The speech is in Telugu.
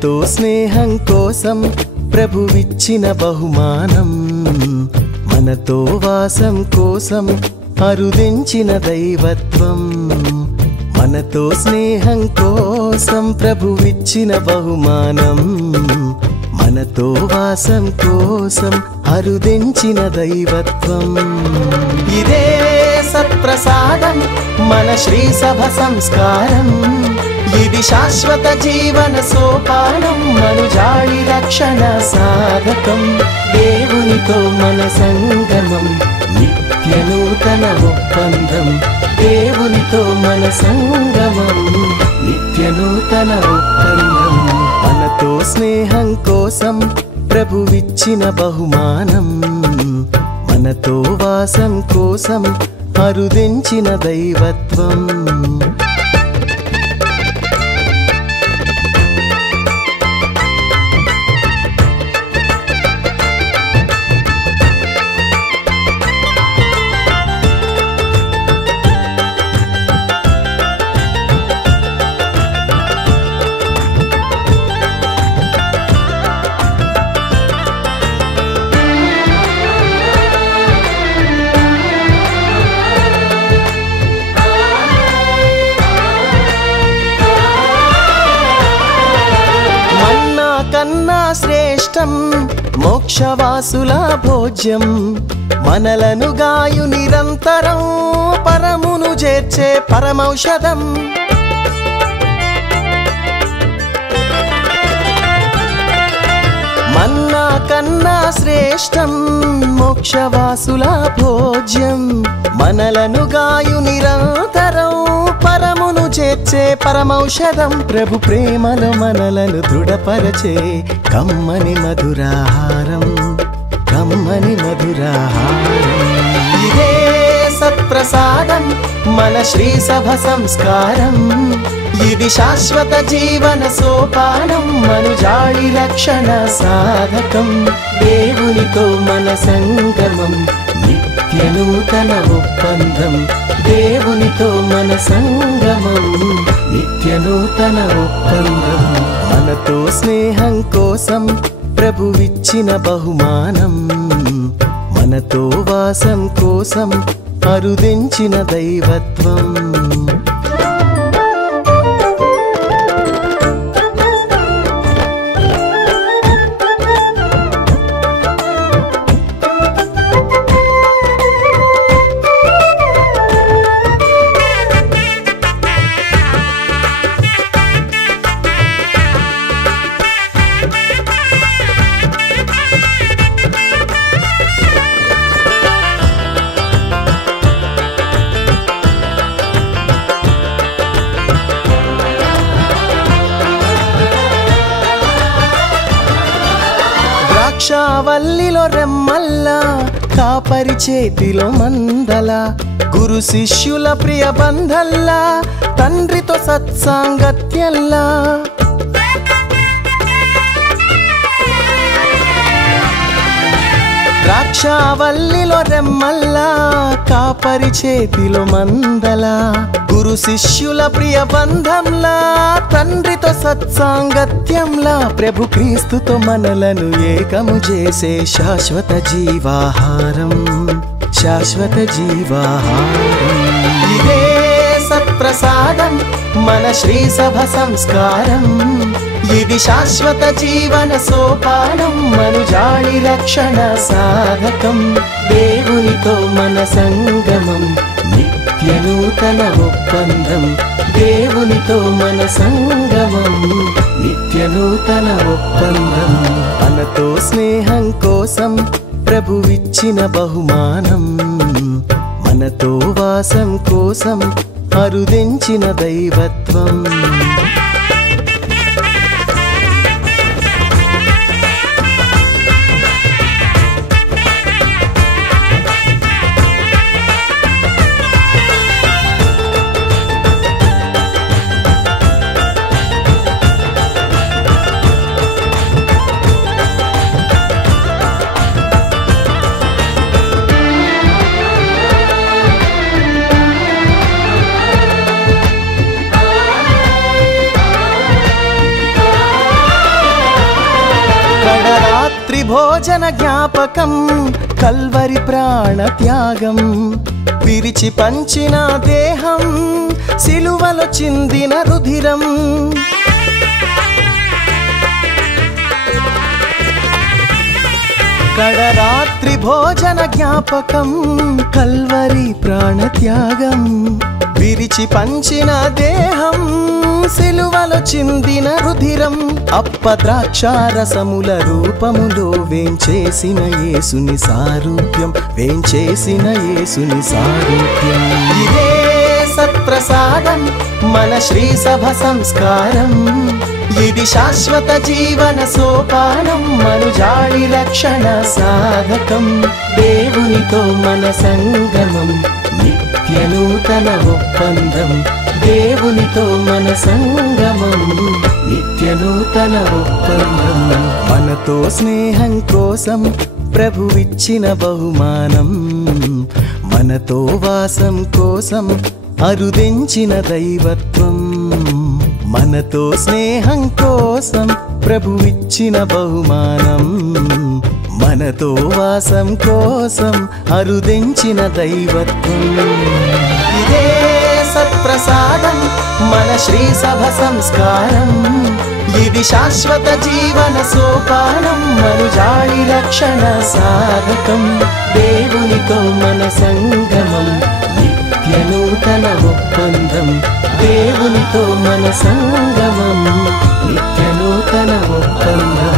మనతో స్నేహం కోసం ప్రభువిచ్చిన బహుమానం, మనతో వాసం కోసం అరుదించిన దైవత్వం. మనతో స్నేహం కోసం ప్రభువిచ్చిన బహుమానం, మనతో వాసం కోసం అరుదించిన దైవత్వం. ఇదే సత్ప్రసాదం మన శ్రీ సభ సంస్కారం, ఇది శాశ్వత జీవన సోపానం, మనుజాళి రక్షణ సాధకం. దేవునితో మన సంగమం, నిత్య నూతన ఒప్పందం. దేవునితో మన సంగమం, నిత్య నూతన ఒప్పందం. మనతో స్నేహం కోసం ప్రభువిచ్చిన బహుమానం, మనతో వాసం కోసం అరుదించిన దైవత్వం. కన్నా శ్రేష్టం మోక్షవాసుల భోజ్యం, మనలను గాయు నిరంతరం పరమును చేర్చే పరమౌషధం. మన్నా కన్నా శ్రేష్టం మోక్షవాసుల భోజ్యం, మనలను గాయు నిరంతరం పరమును చేర్చే పరమౌషధం. ప్రభు ప్రేమలో మనలను దృఢపరచే కమ్మని మధురాహారం, కమ్మని మధురాహారం. ఇదే సత్ప్రసాదం మన శ్రీ సభ సంస్కారం, ఇది శాశ్వత జీవన సోపానం, మనుజాళి రక్షణ సాధకం. దేవునితో మన సంగమం, నిత్య నూతన ఒప్పందం. దేవునితో మన సంగమం, నిత్య నూతన ఒప్పందం. మనతో స్నేహం కోసం ప్రభువిచ్చిన బహుమానం, మనతో వాసం కోసం అరుదించిన దైవత్వం. ద్రాక్షావల్లిలో రెమ్మల్లా, కాపరి చేతిలో మందల, గురు శిష్యుల ప్రియ బంధల్లా, తండ్రితో సత్సాంగత్యల్లా. ద్రాక్షావల్లిలో రెమ్మల్లా, కాపరి చేతిలో మందల, గురు శిష్యుల ప్రియ బంధంలా, తండ్రితో సత్సాంగత్యంలా. ప్రభు క్రీస్తుతో మనలను ఏకము చేసే శాశ్వత జీవాహారం, శాశ్వత జీవాహారం. ఇదే సత్ప్రసాదం మన శ్రీ సభ సంస్కారం, ఇది శాశ్వత జీవన సోపానం, మనుజాళి రక్షణ సాధకం. దేవునితో మన సంగమం, నిత్య నూతన ఒప్పందం. దేవునితో మన సంగమం, నిత్య నూతన ఒప్పందం. మనతో స్నేహం కోసం ప్రభువిచ్చిన బహుమానం, మనతో వాసం కోసం అరుదించిన దైవత్వం. రాత్రి భోజన జ్ఞాపకం కల్వరి ప్రాణ త్యాగం విరిచి పంచిన దేహం సిలువలో చిందిన రుధిరం కడరాత్రి భోజన జ్ఞాపకం కల్వరి ప్రాణ త్యాగం విరిచి పంచిన దేహం సిలువలో చిందిన రుధిరం అప్పద్రాక్షారసముల రూపములో వేంచేసిన యేసుని సారూప్యం వేంచేసిన యేసుని సారూప్యం ఇదే సత్ప్రసాదం మన శ్రీ సభ సంస్కారం ఇది శాశ్వత జీవన సోపానం మనుజాడి రక్షణ సాధకం దేవునితో మన సంగమం నిత్య నూతన ఒప్పందం దేవునితో మన సంగమం నిత్య నూతన ఒప్పందం మనతో స్నేహం కోసం ప్రభువిచ్చిన బహుమానం మనతో వాసం కోసం అరుదెంచిన దైవత్వం మనతో స్నేహం కోసం ప్రభువిచ్చిన బహుమానం మనతో వాసం కోసం అరుదెంచిన దైవత్వం ఇదే సత్ప్రసాదం మన శ్రీ సభ సంస్కారం ఇది శాశ్వత జీవన సోపానం మనుజాడి రక్షణ సాధకం దేవునితో మన సంగమం నిత్య నూతన ఒప్పందం దేవునితో మన సంగమం నిత్య నూతన ఒప్పందం